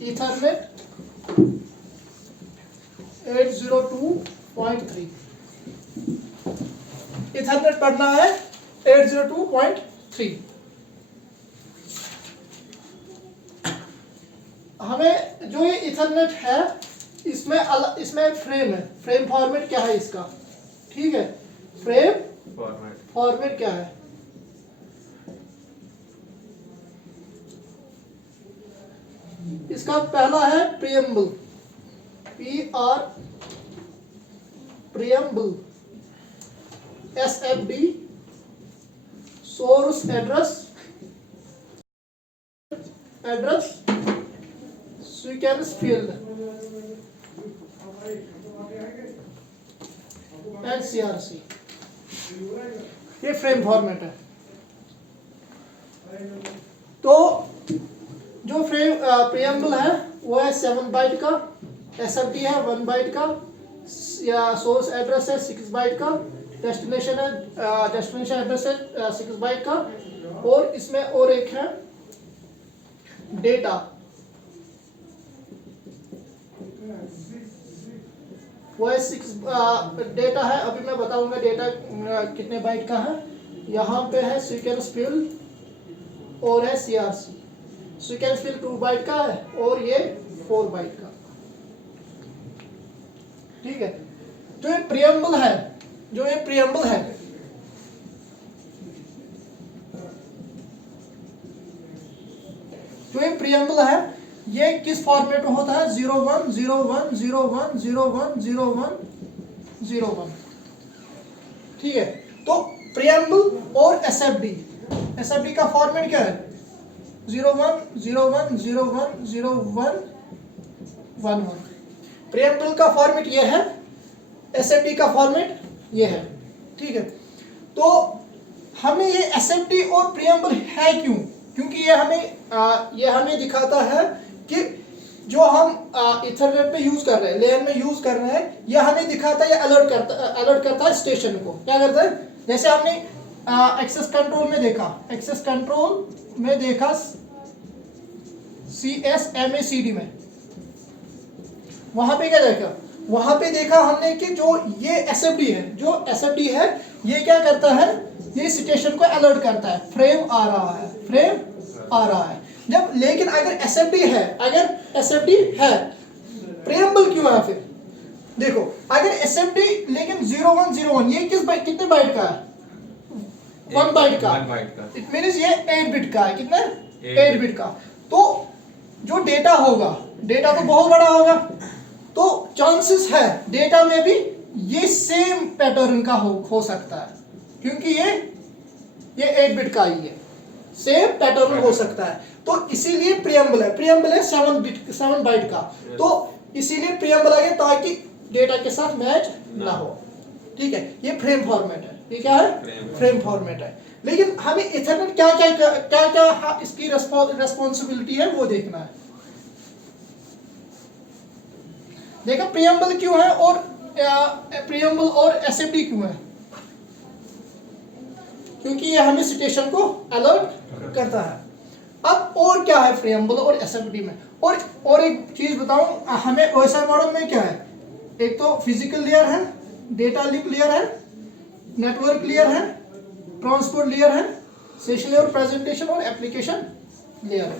Ethernet 802.3 Ethernet पढ़ना है 802.3। हमें जो ये ईथरनेट है इसमें फ्रेम है। फ्रेम फॉर्मेट क्या है इसका, ठीक है, फ्रेम फॉर्मेट क्या है, इसका पहला है preamble, preamble, SFD, source address sequence field and CRC। ये फ्रेम फॉर्मेट है। तो जो प्रीएम्बल है वो है 7 बाइट का, SFD है 1 बाइट का, या सोर्स एड्रेस है 6 बाइट का, डेस्टिनेशन एड्रेस है 6 बाइट का, और इसमें और एक है डेटा, वो है 6 डेटा है। अभी मैं बताऊंगा डेटा कितने बाइट का है। यहाँ पे है सीक्वेंस फील्ड और है CRC। सीक्वेंस फील्ड 2 बाइट का है और ये 4 बाइट का, ठीक है। जो ये प्रीएम्बल है, जो ये प्रीएम्बल है, जो ये प्रीएम्बल है ये किस फॉर्मेट में होता है, 01 01 01 01 01 01, ठीक है। तो प्रीएम्बल और SFD का फॉर्मेट क्या है, 01 01 01 01 11। प्रीएम्बल का फॉर्मेट ये है, SFD का फॉर्मेट ये है, ठीक है। तो हमें ये SFD और प्रीएम्बल है क्यों, क्योंकि ये हमें दिखाता है कि जो हम ईथरनेट पे यूज कर रहे हैं, लेन में यूज कर रहे हैं, ये हमें दिखाता है, ये अलर्ट करता है स्टेशन को। क्या करता है, जैसे हमने एक्सेस कंट्रोल में देखा CSMACD में, वहां पे क्या देखा, वहां पे देखा हमने कि जो ये SFD है, ये क्या करता है, ये स्टेशन को अलर्ट करता है, फ्रेम आ रहा है। जब लेकिन अगर SFD है, प्रीएम्बल क्यों है फिर, देखो अगर SFD लेकिन 0101 ये कितने बाइट का है, 1 बाइट का, इट मीन्स ये 8 बिट का है, कितना 8 बिट का। तो जो डेटा होगा, डेटा तो बहुत बड़ा होगा, तो चांसेस है डेटा में भी ये सेम पैटर्न का हो सकता है, क्योंकि ये 8 बिट का ही है, सेम पैटर्न हो सकता है। तो इसीलिए प्रीएम्बल है 7 बाइट का, तो इसीलिए प्रीएम्बल आ गया ताकि डेटा के साथ मैच ना हो, ठीक है। ये फ्रेम फॉर्मेट है, ये क्या है, फ्रेम फॉर्मेट है। लेकिन हमें इथरनेट क्या इसकी रेस्पॉन्सिबिलिटी है वो देखना है। देखा प्रीएम्बल क्यों है और प्रीएम्बल और SFD क्यों है, क्योंकि ये हमें स्टेशन को अलर्ट करता है। अब और क्या है प्रीएम्बल और SFD में, और एक चीज बताऊं, हमें OSI मॉडल में क्या है, एक तो फिजिकल लेयर है, डेटा लिंक लेयर है, नेटवर्क लेयर है, ट्रांसपोर्ट लेयर है, सेशन लेयर, प्रेजेंटेशन और एप्लीकेशन लेयर है,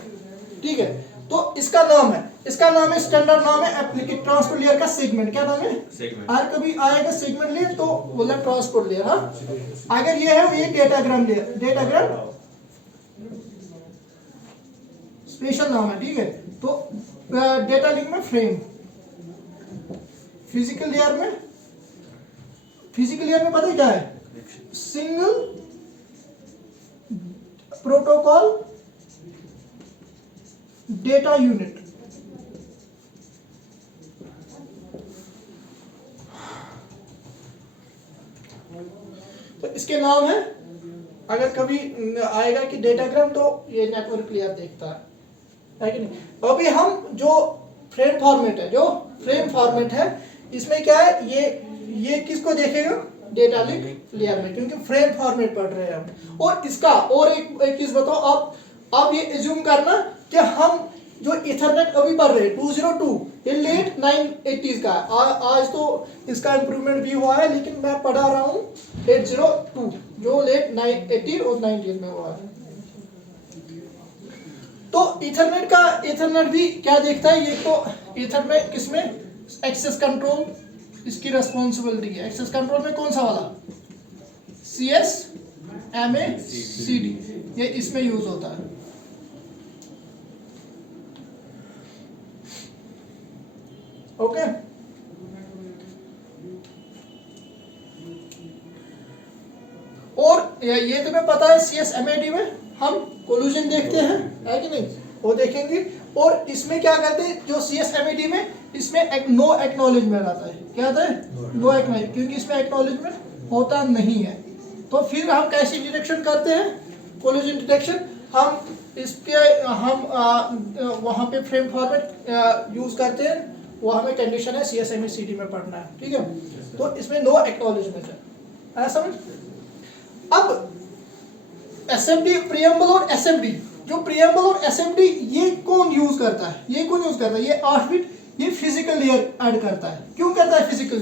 ठीक है। तो इसका नाम है स्टैंडर्ड नाम है एप्लीकेशन ट्रांसपोर्ट लेयर का सेगमेंट। क्या नाम है, अगर कभी आएगा सेगमेंट लेयर तो बोला ट्रांसपोर्ट लेयर, हाँ। अगर ये है, ये डेटाग्राम लेयर, स्पेशल नाम है, ठीक है। तो डेटा लिंक में फ्रेम, फिजिकल लेयर में पता है क्या है, सिंगल प्रोटोकॉल डेटा यूनिट। तो इसके नाम है, अगर कभी आएगा कि डेटाग्राम तो ये नेटवर्क लेयर देखता है कि नहीं। अभी हम जो फ्रेम फॉर्मेट है इसमें क्या है, ये किसको देखेगा, डेटा लिंक लेयर में, क्योंकि फ्रेम फॉर्मेट पढ़ रहे हैं हम। और इसका और एक चीज बताओ, आप ये एज्यूम करना कि हम जो इथरनेट अभी पढ़ रहे 202 ये लेट 980s का है। आज तो इसका इम्प्रूवमेंट भी हुआ है, लेकिन मैं पढ़ा रहा हूँ 802 जो लेट 980 और 90s में हुआ है। तो इथरनेट भी क्या देखता है, ये तो इथरनेट किसमें एक्सेस कंट्रोल इसकी रेस्पॉन्सिबिलिटी है। एक्सेस कंट्रोल में कौन सा वाला CSMACD ये इसमें यूज होता है। ओके और ये तुम्हें पता है CSMAD में हम कोलिजन देखते हैं, है कि नहीं, वो देखेंगे। और इसमें क्या करते हैं, जो CSMAD में इसमें नो एक्नॉलेजमेंट आता है। क्या आता है? नो एक्नॉलेजमेंट, क्योंकि इसमें एक्नॉलेजमेंट होता नहीं है। तो फिर हम कैसी डिटेक्शन करते हैं, कोलिजन डिटेक्शन। हम इसके वहाँ पे फ्रेम फॉर्मेट यूज करते हैं, वो हमें कंडीशन है CSMACD में पढ़ना है, ठीक है। तो इसमें नो एक्नॉलेजमेंट है समझ। अब SFD प्रीएम्बल और SFD, जो प्रीएम्बल और SFD ये कौन यूज करता है, ये 8 बिट ये फिजिकल लेयर ऐड करता है। क्यों करता है फिजिकल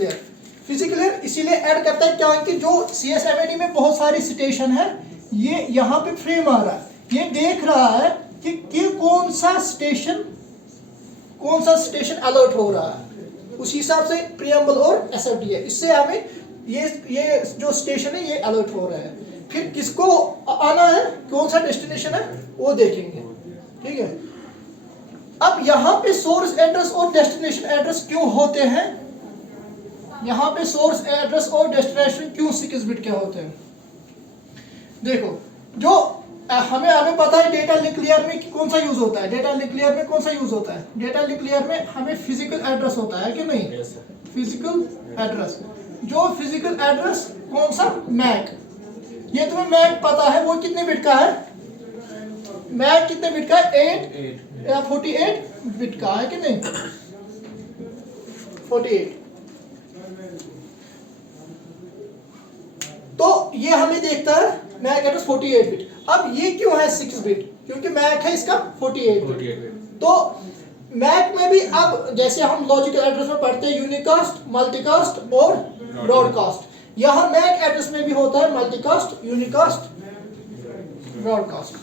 लेयर इसीलिए ऐड करता है क्योंकि जो CSMAD में बहुत सारी स्टेशन है, ये यहाँ पे फ्रेम आ रहा है, ये देख रहा है कि कौन सा स्टेशन अलर्ट हो रहा है, उस हिसाब से प्रीएम्बल और SFD है। इससे हमें ये जो स्टेशन है ये अलर्ट हो रहा है। फिर किसको आना है, कौन सा डेस्टिनेशन है वो देखेंगे, ठीक है। अब यहाँ पे सोर्स एड्रेस और डेस्टिनेशन एड्रेस क्यों होते हैं, यहाँ पे सोर्स एड्रेस और डेस्टिनेशन क्यों 6 बिट के होते हैं। देखो जो हमें पता है डेटा लिंक लेयर में कौन सा यूज होता है, डेटा लिंक लेयर में हमें फिजिकल एड्रेस होता है कि नहीं, फिजिकल एड्रेस। जो फिजिकल एड्रेस कौन सा, मैक, ये तुम्हें मैक पता है, वो कितने बिट का है, मैक कितने बिट का है, 8 या 48 बिट का है कि नहीं, 48। तो ये हमें देखता है मैक एड्रेस 48 बिट। अब ये क्यों है 6 बिट, क्योंकि मैक है इसका 48 बिट। तो मैक में भी अब जैसे हम लॉजिकल एड्रेस में पढ़ते हैं यूनिकास्ट, मल्टीकास्ट और ब्रॉडकास्ट, यहाँ मैक एड्रेस में भी होता है मल्टीकास्ट, यूनिकास्ट, ब्रॉडकास्ट।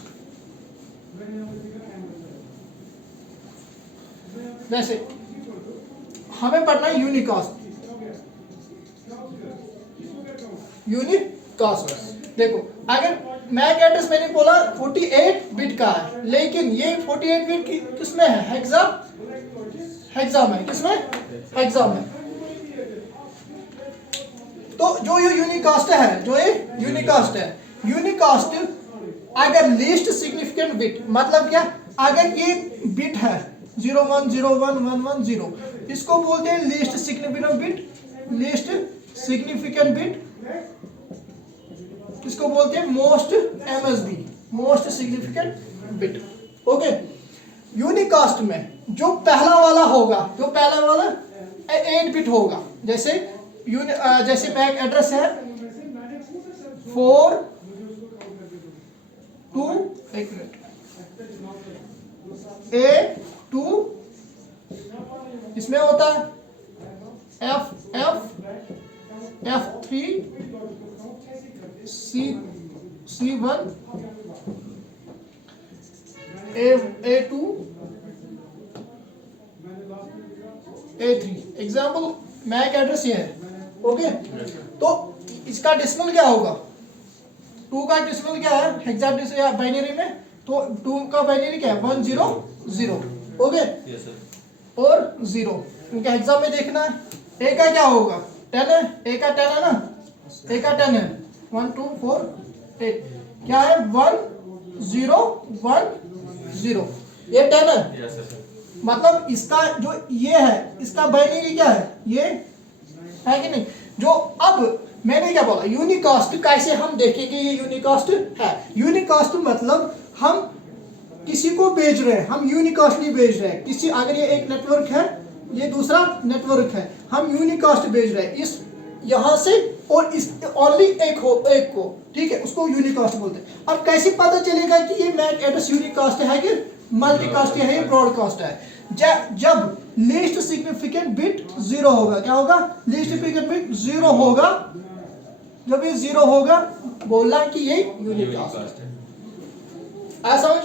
जैसे हमें पढ़ना है यूनिकास्ट। देखो अगर मैक एड्रेस मैंने बोला 48 बिट का है, लेकिन ये 48 बिट किसमें है, हेक्सा में, किसमें, हेक्सा में। तो जो ये यूनिकास्ट है, यूनिकास्ट अगर लीस्ट सिग्निफिकेंट बिट, मतलब क्या, अगर ये बिट है 0101110, इसको बोलते हैं लीस्ट सिग्निफिकेंट बिट, इसको बोलते हैं most MSB, most significant bit. Okay, unicast में जो पहला वाला होगा, 8 बिट होगा। जैसे मैक एड्रेस है 4 2 एक मिनट A2, इसमें होता है F3 C1 A2 A3। Example Mac address ये है, ओके। तो इसका डेसिमल क्या होगा, 2 का डेसिमल क्या है हेक्साडेसिमल या बाइनरी में, तो 2 का बाइनरी क्या है 100, ओके, और 0 इनका हेक्सा में देखना है। ए का क्या होगा 10 है, ए का 10 है ना, ए का 10 है 1 2 4 8, क्या है 1 0 1 0, ये 10 है। मतलब इसका जो ये है इसका बाइनरी क्या है, ये है कि नहीं। जो अब मैंने क्या बोला, यूनिकास्ट कैसे हम देखेंगे, ये यूनिकास्ट है। यूनिकास्ट मतलब हम किसी को भेज रहे हैं, हम यूनिकास्ट नहीं भेज रहे हैं किसी, अगर ये एक नेटवर्क है, ये दूसरा नेटवर्क है, हम यूनिकास्ट भेज रहे हैं इस यहां से, और इस ओनली एक को, ठीक है, उसको यूनिकास्ट बोलते हैं। अब कैसे पता चलेगा कि ये मैक एड्रेस यूनिकास्ट है कि मल्टीकास्ट है, ये ब्रॉडकास्ट है। जब लीस्ट सिग्निफिकेंट बिट 0 होगा, क्या होगा? लीस्ट सिग्निफिकेंट बिट 0 होगा, जब ये 0 होगा बोलना कि ये यूनिकास्ट है। आया समझ?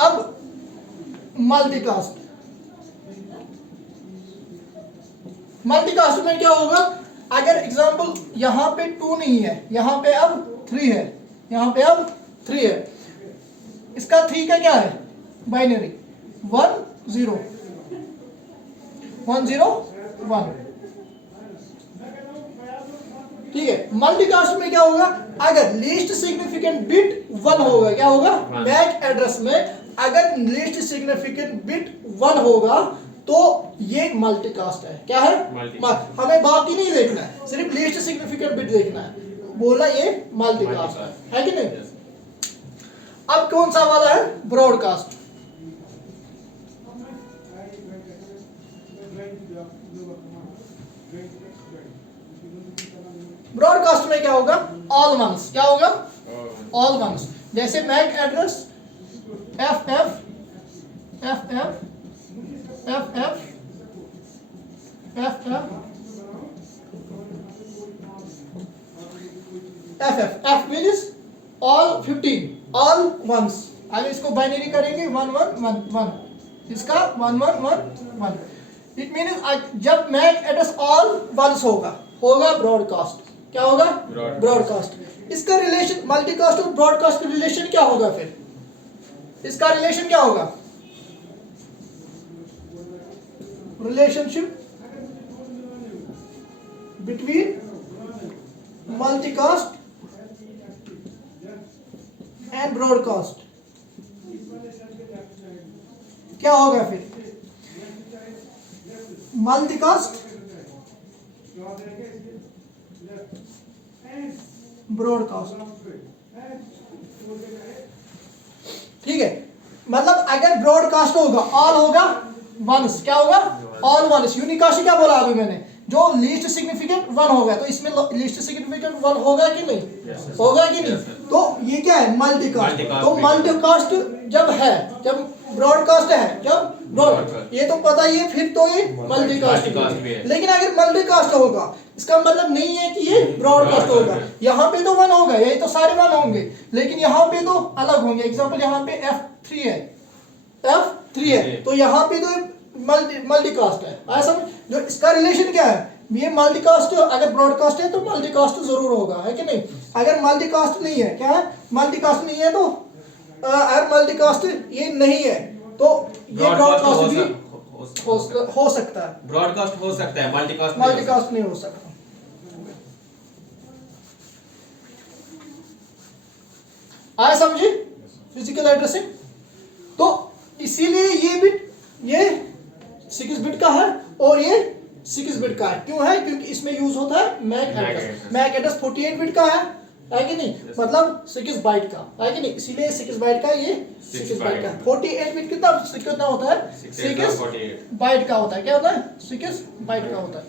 अब मल्टीकास्ट, मल्टीकास्ट में क्या होगा? अगर एग्जांपल यहां पे 2 नहीं है, यहां पे अब 3 है, यहां पे अब 3 है, इसका 3 का क्या है? बाइनरी 1 0 1 0 1। ठीक है। मल्टीकास्ट में क्या होगा? अगर लीस्ट सिग्निफिकेंट बिट 1 होगा, क्या होगा? मैक एड्रेस में अगर लीस्ट सिग्निफिकेंट बिट 1 होगा तो ये मल्टीकास्ट है। क्या है? हमें बाकी नहीं देखना है, सिर्फ लीस्ट सिग्निफिकेंट बिट देखना है, बोला ये मल्टीकास्ट है कि नहीं? अब कौन सा वाला है? ब्रॉडकास्ट। ब्रॉडकास्ट में क्या होगा? All ones. क्या होगा? All ones. जैसे MAC address FF FF FF FF FF F means all 15 all ones। अगर इसको बाइनरी करेंगे 1 1 1 1, इसका 1 1 1 1। इट मीन्स जब मैक एड्रेस ऑल वंस होगा ब्रॉडकास्ट। क्या होगा? ब्रॉडकास्ट। इसका रिलेशन मल्टीकास्ट और ब्रॉडकास्ट का रिलेशन क्या होगा? फिर इसका रिलेशन क्या होगा? Relationship between multicast and broadcast क्या होगा? फिर मल्टीकास्ट ब्रॉडकास्ट। ठीक है। मतलब अगर ब्रॉडकास्ट होगा ऑल होगा वंस, क्या होगा? All once. यूनिकास्ट क्या बोला अभी मैंने? जो लीस्ट सिग्निफिकेंट 1 होगा, तो इसमें लीस्ट सिग्निफिकेंट 1 होगा कि नहीं? होगा कि नहीं? तो ये क्या है? मल्टीकास्ट। तो मल्टीकास्ट जब है, जब ब्रॉडकास्ट है, जब ब्रॉड, ये तो पता ही है, फिर तो ये मल्टीकास्ट है। लेकिन अगर मल्टीकास्ट होगा इसका मतलब नहीं है कि ये ब्रॉडकास्ट होगा। यहाँ पे तो 1 होगा, यही तो सारे 1 होंगे, लेकिन यहाँ पे तो अलग होंगे। एग्जांपल यहाँ पे F3 है, F3 है, तो यहाँ पे तो मल्टीकास्ट है। ऐसा जो इसका रिलेशन क्या है? ये मल्टीकास्ट अगर ब्रॉडकास्ट है तो मल्टीकास्ट जरूर होगा, है कि नहीं? अगर मल्टीकास्ट नहीं है, क्या है? मल्टीकास्ट नहीं है तो अगर मल्टीकास्ट ये नहीं है तो ये ब्रॉडकास्ट भी हो सकता है। ब्रॉडकास्ट हो सकता है, मल्टीकास्ट नहीं हो सकता। आया समझे? Physical addressing. तो इसीलिए ये बिट, ये 6 बिट का है और ये 6 बिट का है। क्यों है? क्योंकि इसमें यूज होता है MAC address. MAC address 48 bit का है कि नहीं? मतलब 6 बाइट का, है कि नहीं? इसीलिए 6 बाइट का, ये 6 बाइट का। 48 बिट कितना होता है? 6 बाइट का होता है। क्या होता है? 6 बाइट का होता है।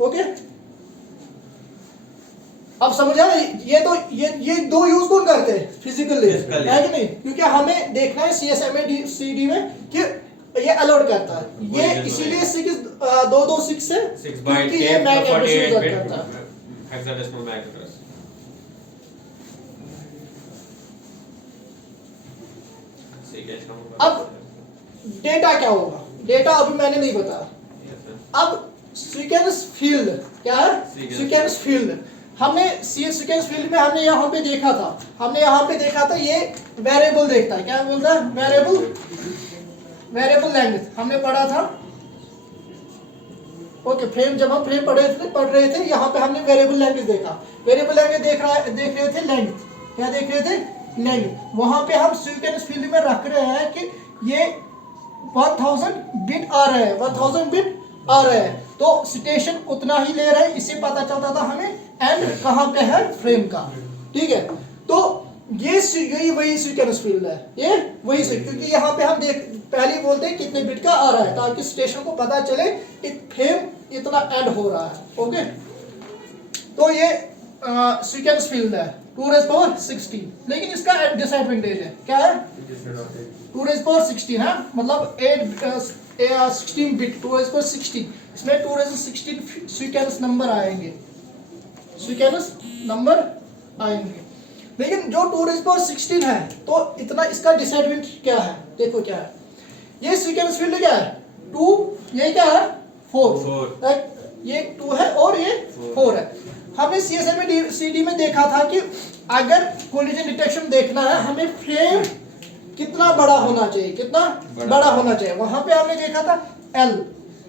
ओके, अब समझा? ये तो ये 2 यूज कौन करते हैं? फिजिकली, है कि नहीं? क्योंकि हमें देखना है CSMACD में कि ये अलाउड करता है। ये इसीलिए 226 से 6 बाइट के ये मैक एड्रेस 48 यूज बिट करता है। Hexadecimal MAC address. अब डेटा क्या होगा? डेटा अभी मैंने नहीं बताया। अब सीक्वेंस फील्ड क्या है? सीक्वेंस फील्ड हमने सीक्वेंस फील्ड में हमने यहाँ पे देखा था, ये वेरिएबल देखता है। क्या बोलता है? वेरिएबल लेंथ हमने पढ़ा था। ओके, फ्रेम जब हम फ्रेम पढ़ रहे थे यहाँ पे हमने वेरिएबल लैंग्वेज देखा। वेरिएबल लैंग्वेज देख रहे थे लेंथ। क्या देख रहे थे? लेंथ। वहां पे हम सीक्वेंस फील्ड में रख रहे हैं कि ये 1000 बिट आ रहे हैं, 1000 बिट आ रहे हैं, तो सिटेशन उतना ही ले रहे हैं। इससे पता चलता था हमें एंड कहाँ पे है फ्रेम का। ठीक है, तो ये वही सीक्वेंस फील्ड है, ये वही से, क्योंकि यहाँ पे हम पहले बोलते हैं कितने बिट का आ रहा है, ताकि स्टेशन को पता चले फ्रेम इतना एंड हो रहा है। ओके, तो ये सीक्वेंस फील्ड है 2 रेज़ पावर 16, लेकिन इसका डिसएडवांटेज है, क्या है? 2 रेज़ पावर 16 है, मतलब 16 बिट 2 रेज़ पावर 16, इसमें 2 रेज़ 16 सीक्वेंस नंबर आएंगे, सीक्वेंस नंबर आएंगे। लेकिन जो 2 रेज़ पावर 16 है तो इतना इसका डिसएडवांटेज क्या है? देखो क्या है, ये सीक्वेंस फील्ड क्या है 2, ये क्या है 4, ये 2 है और ये 4 है। हमने CSMACD में देखा था कि अगर कोलिजन डिटेक्शन देखना है हमें फ्रेम कितना बड़ा होना चाहिए, कितना बड़ा होना चाहिए। वहां पे हमने देखा था L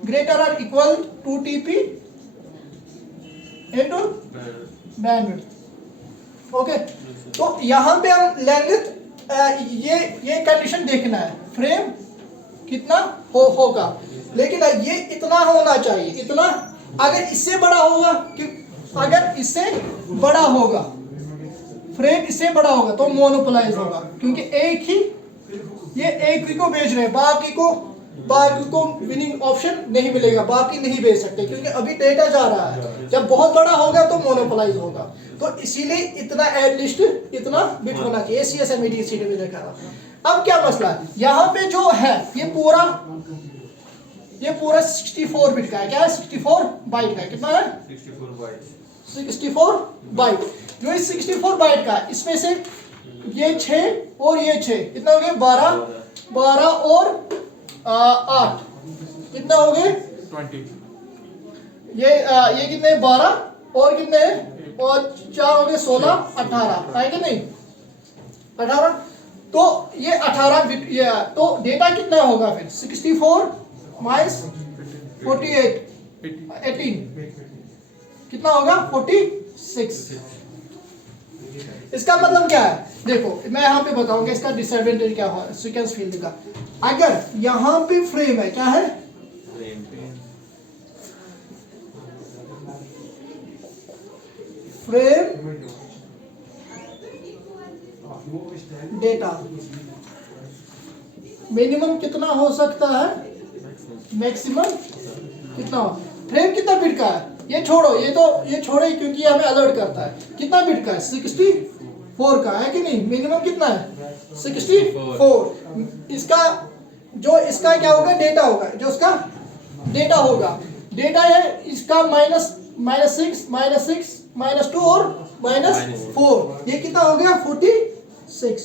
ग्रेटर और equal to TP into bandwidth. Okay, तो यहाँ पे हम लेंथ ये कंडीशन देखना है, फ्रेम कितना होगा, लेकिन ये इतना होना चाहिए, इतना। अगर इससे बड़ा होगा कि अगर इससे बड़ा होगा, फ्रेम इससे बड़ा होगा तो मोनोपोलाइज होगा, क्योंकि ये एक ही को बेच रहे हैं, बाकी को विनिंग ऑप्शन नहीं मिलेगा, बाकी नहीं बेच सकते, क्योंकि अभी डेटा जा रहा है। जब बहुत बड़ा होगा तो मोनोपोलाइज होगा, तो इसीलिए इतना एटलीस्ट इतना बिट होना चाहिए। CSMACD में देखा था। अब क्या मसला है, यहाँ पे जो है ये पूरा 64 बिट का है, क्या है 64 बाइट का है, कितना है 64 बाइट। जो इस 64 बाइट का, इसमें से ये 6 और ये 6 कितना हो गए 12 और 8 कितना हो गए 20। ये कितने 12 और कितने और 4 हो गए 16 18 है कि नहीं 18। तो ये 18 बिट, ये तो डेटा कितना होगा फिर 64 माइनस 48 18 कितना होगा 46। इसका मतलब क्या है, देखो मैं यहाँ पे बताऊंगा इसका डिसएडवांटेज क्या है सीक्वेंस फील्ड का। अगर यहाँ पे फ्रेम है, क्या है फ्रेम डेटा मिनिमम कितना हो सकता है, मैक्सिमम कितना हो, फ्रेम कितना बिट का है, ये छोड़ो, ये छोड़ो क्योंकि ये हमें अलर्ट करता है। कितना बिट का है 64 का है कि नहीं, मिनिमम कितना है 64। इसका क्या होगा डेटा होगा, जो उसका डेटा होगा, डेटा है इसका -6 -2 और -4, ये कितना हो गया 46।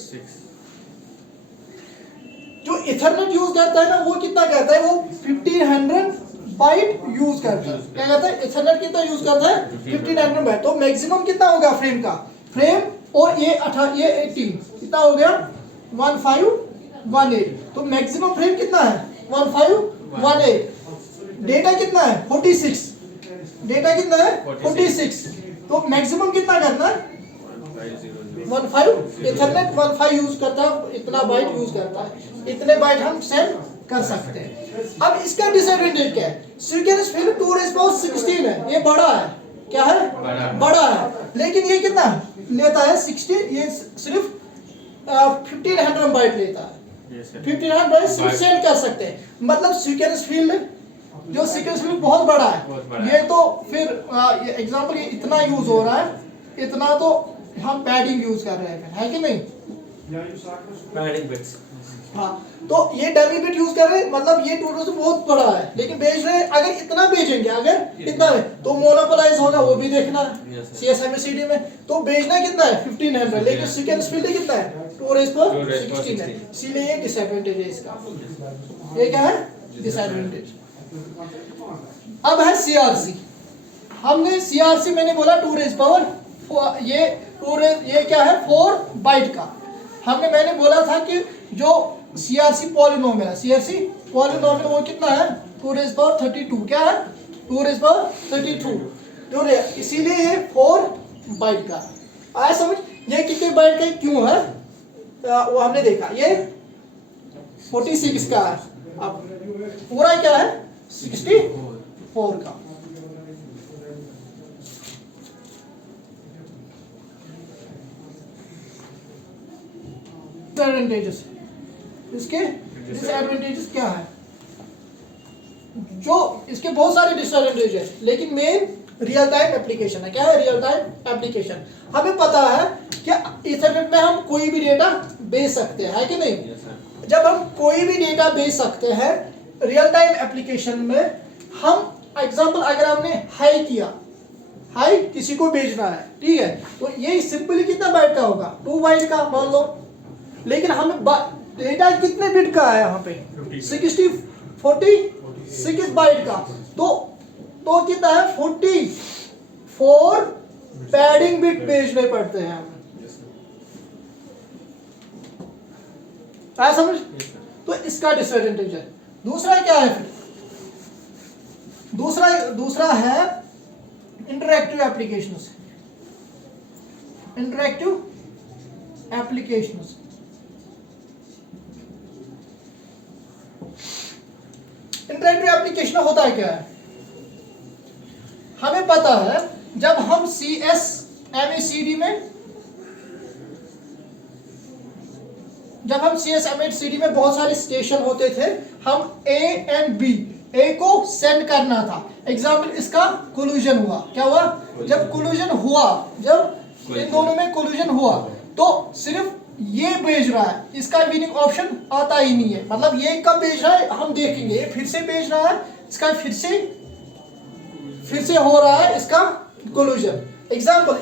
जो इथरनेट यूज करता है ना वो कितना करता है, वो 1500 बाइट यूज करता है। क्या कहता है इथरनेट कितना यूज करता है 1500 बाइट। तो मैक्सिमम कितना होगा फ्रेम का, फ्रेम और ये 18 कितना हो गया 1518। तो मैक्सिमम फ्रेम कितना है 1518। डेटा कितना है 46, डेटा कितना है 46। तो मैक्सिमम कितना करना है 15। इथरनेट 15 यूज करता है, इतना बाइट यूज करता है, इतने बाइट हम सेंड कर सकते हैं। अब इसका डिसएडवांटेज क्या है, सीक्वेंस फील्ड 2 रेज़ पावर 16 है, ये बड़ा है, क्या है बड़ा है, लेकिन ये कितना लेता है 16, ये सिर्फ 1500 बाइट लेता है, 1500 बाइट सिर्फ सेंड कर सकते हैं। मतलब सीक्वेंस फील्ड बहुत बड़ा है। ये तो फिर एग्जांपल ये इतना यूज हो रहा है, इतना तो हम पैडिंग यूज कर रहे हैं, है कि नहीं पैडिंग बिट्स। हाँ, तो ये डमी बिट यूज कर रहे हैं, मतलब ये टोटल से बहुत बड़ा है, लेकिन बेच रहे हैं। अगर इतना बेचेंगे, अगर इतना है तो मोनोपोलाइज होगा, वो भी देखना है CSMACD में। तो बेचना कितना है 1500, लेकिन सीक्वेंस फील्ड कितना है 2 रेज़ पावर 16 है, इसीलिए ये डिसएडवांटेज है इसका। ये क्या है डिसएडवांटेज। अब है CRC। हमने CRC मैंने बोला 2 रेज़ पावर, ये क्या है 4 बाइट का। मैंने बोला था कि जो CRC पॉलिनोमियल है, CRC पॉलिनोमियल वो कितना है 2 रेज़ पावर 32, क्या है 2 रेज़ पावर 32, जो इसीलिए ये 4 बाइट का आया समझ। ये कितने बाइट का क्यों है वो हमने देखा, ये 46 का है, अब पूरा क्या है 64 का। डिसएडवांटेजेस, इसके डिसएडवांटेजेस क्या है, जो इसके बहुत सारे डिसएडवांटेज है, लेकिन मेन रियल टाइम एप्लीकेशन है। क्या है? Real time application. हमें पता है कि इथरनेट में हम कोई भी डेटा भेज सकते हैं, है कि नहीं? Yes, sir. जब हम कोई भी डेटा भेज सकते हैं रियल टाइम एप्लीकेशन में, हम एग्जांपल अगर हमने हाई किया, हाई किसी को भेजना है, ठीक है, तो ये सिंपली कितना बाइट का होगा? 2 बाइट का मान लो। लेकिन हमें डेटा कितने बिट का है यहाँ पे? 46 बाइट का। तो कितना है? 44 पैडिंग बिट भेजने पड़ते हैं हमें। आया समझ? Yes, sir. तो इसका डिसएडवांटेज है। दूसरा क्या है फिर? दूसरा है interactive applications. Interactive applications, interactive application होता है क्या है? हमें पता है जब हम CSMACD में बहुत सारे स्टेशन होते थे, हम A एंड B, A को सेंड करना था। एग्जाम्पल इसका कोलिजन हुआ। क्या हुआ? जब कोलिजन हुआ, जब इन दोनों में कोलिजन हुआ, तो सिर्फ ये भेज रहा है, इसका विनिंग ऑप्शन आता ही नहीं है। मतलब ये कब भेज रहा है हम देखेंगे, ये फिर से भेज रहा है, इसका फिर से हो रहा है इसका कोलिजन। एग्जाम्पल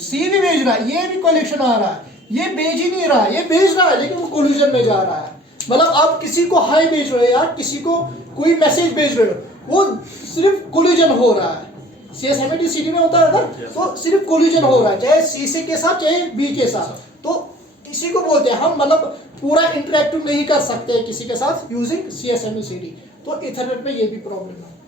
सी भी भेज रहा है, ये भी कोलिजन आ रहा है, ये भेज ही नहीं रहा है, ये भेज रहा है लेकिन वो कोलिजन में जा रहा है। मतलब आप किसी को हाई भेज रहे हो या किसी को कोई मैसेज भेज रहे हो, वो सिर्फ कोलिजन हो रहा है। CSMACD में होता है ना, तो सिर्फ कोलिजन हो रहा है, चाहे C के साथ चाहे B के साथ। तो इसी को बोलते हैं हम, मतलब पूरा इंटरेक्टिव नहीं कर सकते किसी के साथ यूजिंग CSMACD। तो इथरनेट में ये भी प्रॉब्लम है।